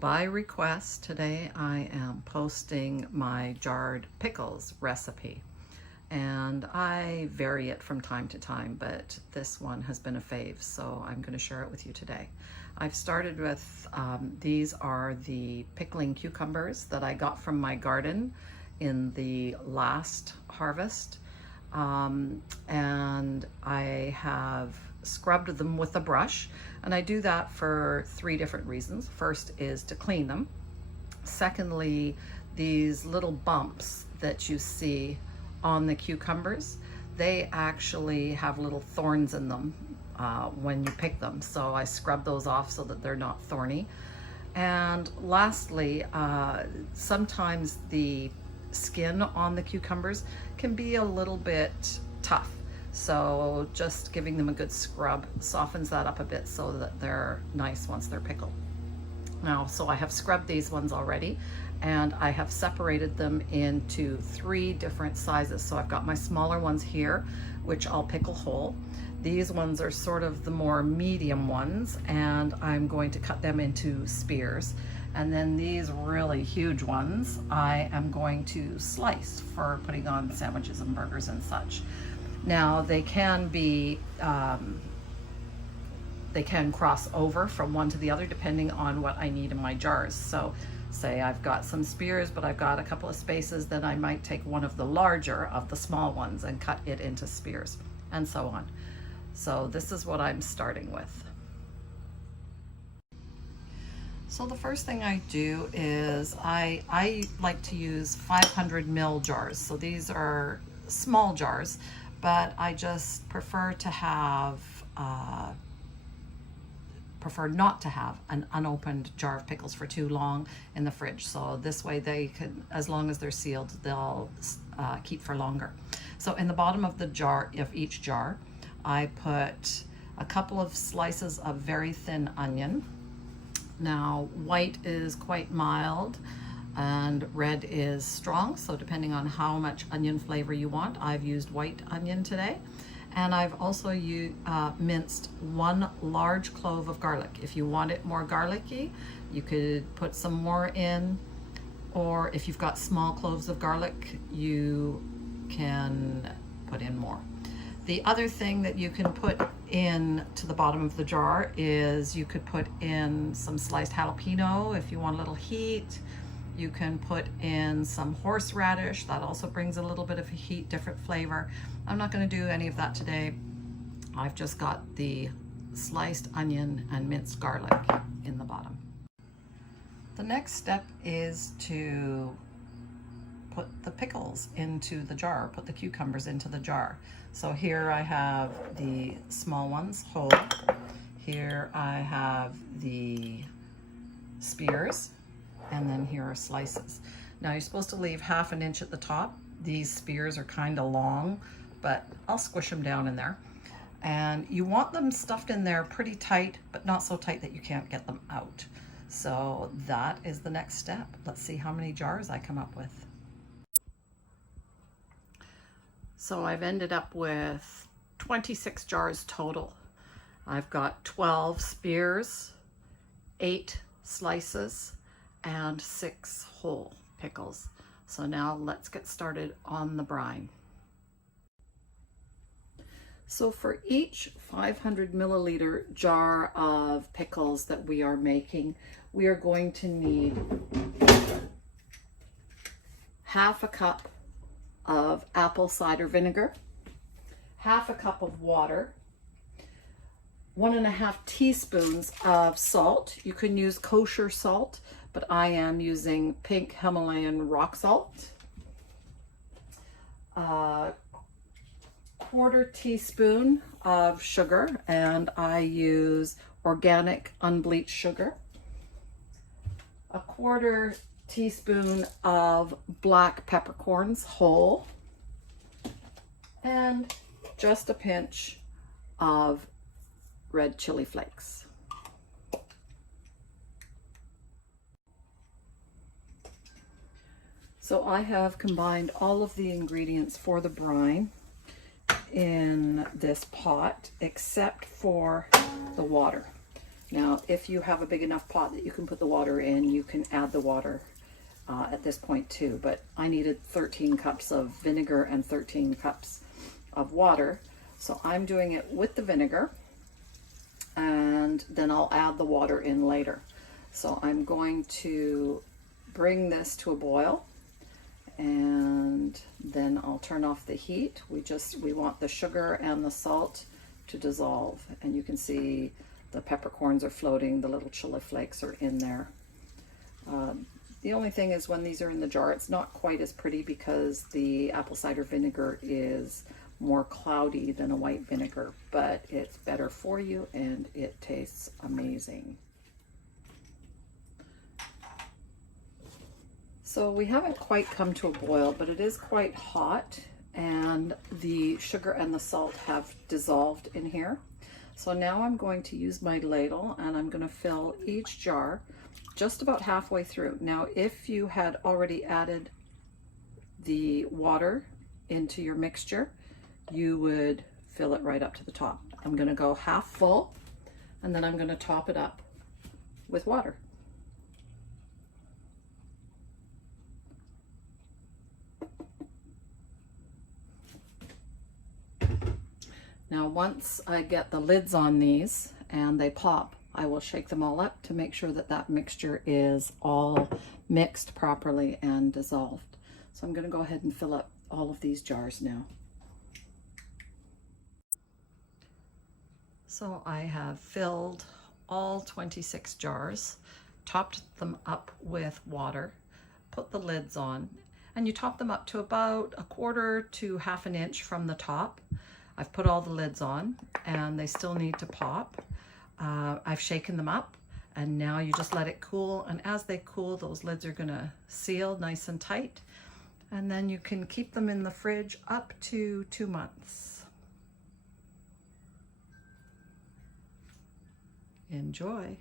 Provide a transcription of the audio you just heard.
by request, today I am posting my jarred pickles recipe. And I vary it from time to time, but this one has been a fave, so I'm going to share it with you today. I've started with, these are the pickling cucumbers that I got from my garden in the last harvest. And I have scrubbed them with a brush, and I do that for 3 different reasons. First is to clean them. Secondly, these little bumps that you see on the cucumbers, they actually have little thorns in them when you pick them, so I scrub those off so that they're not thorny. And lastly, sometimes the skin on the cucumbers can be a little bit tough, so just giving them a good scrub softens that up a bit so that they're nice once they're pickled. Now, so I have scrubbed these ones already, and I have separated them into 3 different sizes. So I've got my smaller ones here, which I'll pickle whole. These ones are sort of the more medium ones, and I'm going to cut them into spears. And then these really huge ones, I am going to slice for putting on sandwiches and burgers and such. Now, they can be, they can cross over from one to the other depending on what I need in my jars. So say I've got some spears, but I've got a couple of spaces, then I might take one of the larger of the small ones and cut it into spears, and so on. So this is what I'm starting with. So the first thing I do is I like to use 500 ml jars. So these are small jars, but I just prefer to have prefer not to have an unopened jar of pickles for too long in the fridge. So this way they can, as long as they're sealed, they'll keep for longer. So in the bottom of the jar, of each jar, I put a couple of slices of very thin onion. Now, white is quite mild and red is strong, so depending on how much onion flavor you want, I've used white onion today. And I've also minced 1 large clove of garlic. If you want it more garlicky, you could put some more in, or if you've got small cloves of garlic, you can put in more. The other thing that you can put in to the bottom of the jar is you could put in some sliced jalapeno if you want a little heat. You can put in some horseradish, that also brings a little bit of heat, different flavor. I'm not going to do any of that today. I've just got the sliced onion and minced garlic in the bottom. The next step is to put the pickles into the jar, put the cucumbers into the jar. So here I have the small ones whole. Here I have the spears, and then here are slices. Now you're supposed to leave 1/2 inch at the top. These spears are kind of long, but I'll squish them down in there. And you want them stuffed in there pretty tight, but not so tight that you can't get them out. So that is the next step. Let's see how many jars I come up with. So I've ended up with 26 jars total. I've got 12 spears, 8 slices, and 6 whole pickles. So now let's get started on the brine. So for each 500 milliliter jar of pickles that we are making, we are going to need 1/2 cup of apple cider vinegar, 1/2 cup of water, 1.5 teaspoons of salt. You can use kosher salt, but I am using pink Himalayan rock salt. 1/4 teaspoon of sugar, and I use organic unbleached sugar. 1/4 teaspoon of black peppercorns whole, and just a pinch of red chili flakes. So I have combined all of the ingredients for the brine in this pot except for the water. Now, if you have a big enough pot that you can put the water in, you can add the water at this point too. But I needed 13 cups of vinegar and 13 cups of water. So I'm doing it with the vinegar, and then I'll add the water in later. So I'm going to bring this to a boil, and then I'll turn off the heat. We want the sugar and the salt to dissolve, and you can see the peppercorns are floating, the little chili flakes are in there. The only thing is when these are in the jar, it's not quite as pretty because the apple cider vinegar is more cloudy than a white vinegar, but it's better for you and it tastes amazing. So we haven't quite come to a boil, but it is quite hot, and the sugar and the salt have dissolved in here. So now I'm going to use my ladle, and I'm going to fill each jar just about halfway through. Now, if you had already added the water into your mixture, you would fill it right up to the top. I'm going to go half full, and then I'm going to top it up with water. Now, once I get the lids on these and they pop, I will shake them all up to make sure that that mixture is all mixed properly and dissolved. So I'm going to go ahead and fill up all of these jars now. So I have filled all 26 jars, topped them up with water, put the lids on, and you top them up to about 1/4 to 1/2 inch from the top. I've put all the lids on, and they still need to pop. I've shaken them up, and now you just let it cool, and as they cool, those lids are gonna seal nice and tight, and then you can keep them in the fridge up to 2 months. Enjoy.